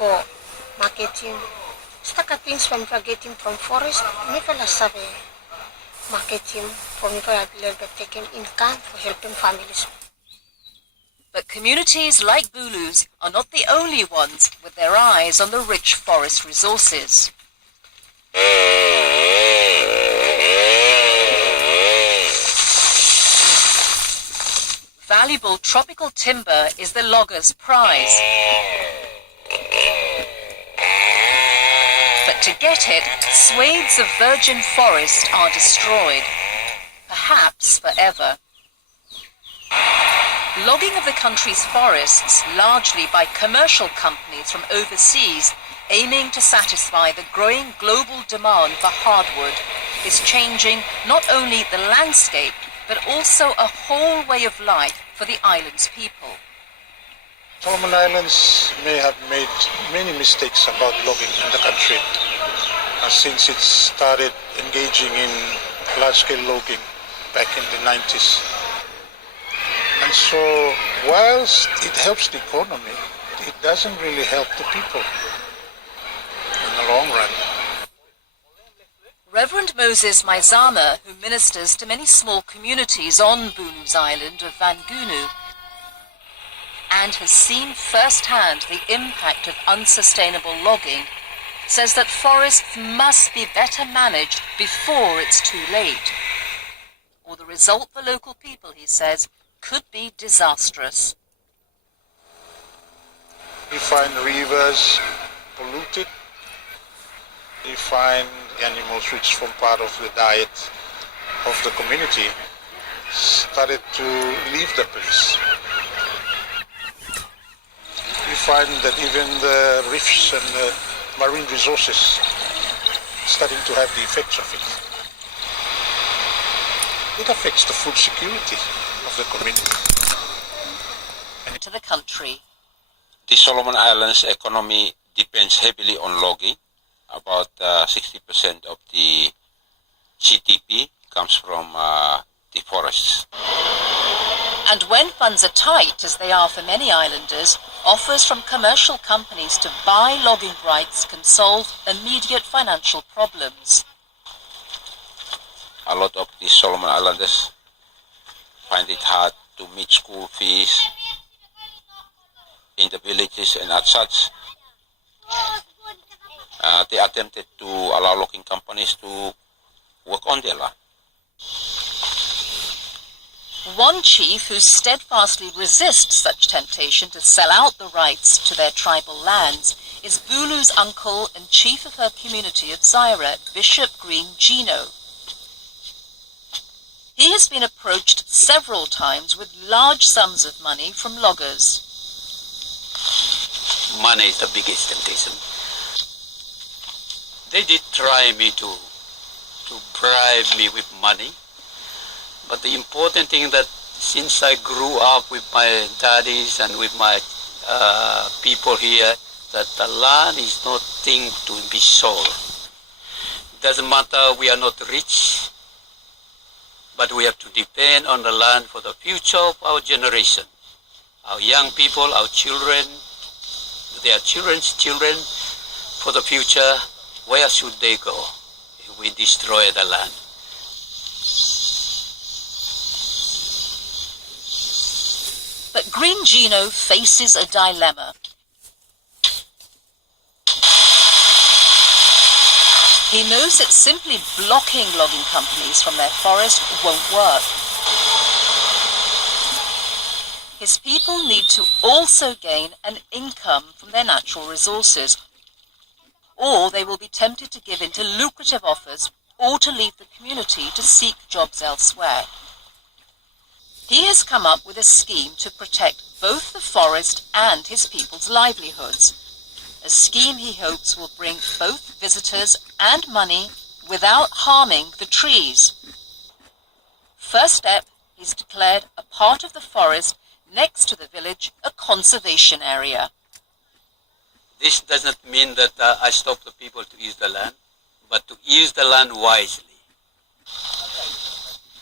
po, marketing. Saka things when we are getting from forest, we can sabi marketing for me to have a little bit taken income for helping families. But communities like Bulu's are not the only ones with their eyes on the rich forest resources. Valuable tropical timber is the loggers' prize. But to get it, swathes of virgin forest are destroyed, perhaps forever. Logging of the country's forests, largely by commercial companies from overseas, aiming to satisfy the growing global demand for hardwood, is changing not only the landscape, but also a whole way of life for the island's people. Solomon Islands may have made many mistakes about logging in the country since it started engaging in large-scale logging back in the 90s. And so, whilst it helps the economy, it doesn't really help the people in the long run. Reverend Moses Maizama, who ministers to many small communities on Bulu's island of Vangunu, and has seen firsthand the impact of unsustainable logging, says that forests must be better managed before it's too late. Or the result for local people, he says, could be disastrous. We find rivers polluted. We find animals which form part of the diet of the community started to leave the place. We find that even the reefs and the marine resources starting to have the effects of it. It affects the food security of the community. To the country. The Solomon Islands economy depends heavily on logging. About 60% of the GDP comes from the forests. And when funds are tight, as they are for many islanders, offers from commercial companies to buy logging rights can solve immediate financial problems. A lot of the Solomon Islanders find it hard to meet school fees in the villages and as such. They attempted to allow logging companies to work on their land. One chief who steadfastly resists such temptation to sell out the rights to their tribal lands is Bulu's uncle and chief of her community of Zaira, Bishop Green Gino. He has been approached several times with large sums of money from loggers. Money is the biggest temptation. They did try me to bribe me with money, but the important thing that since I grew up with my daddies and with my people here, that the land is not thing to be sold. Doesn't matter we are not rich, but we have to depend on the land for the future of our generation. Our young people, our children, their children's children, for the future. Where should they go if we destroy the land? But Green Gino faces a dilemma. He knows that simply blocking logging companies from their forest won't work. His people need to also gain an income from their natural resources, or they will be tempted to give in to lucrative offers or to leave the community to seek jobs elsewhere. He has come up with a scheme to protect both the forest and his people's livelihoods, a scheme he hopes will bring both visitors and money without harming the trees. First step, he's declared a part of the forest next to the village a conservation area. This does not mean that I stop the people to use the land, but to use the land wisely.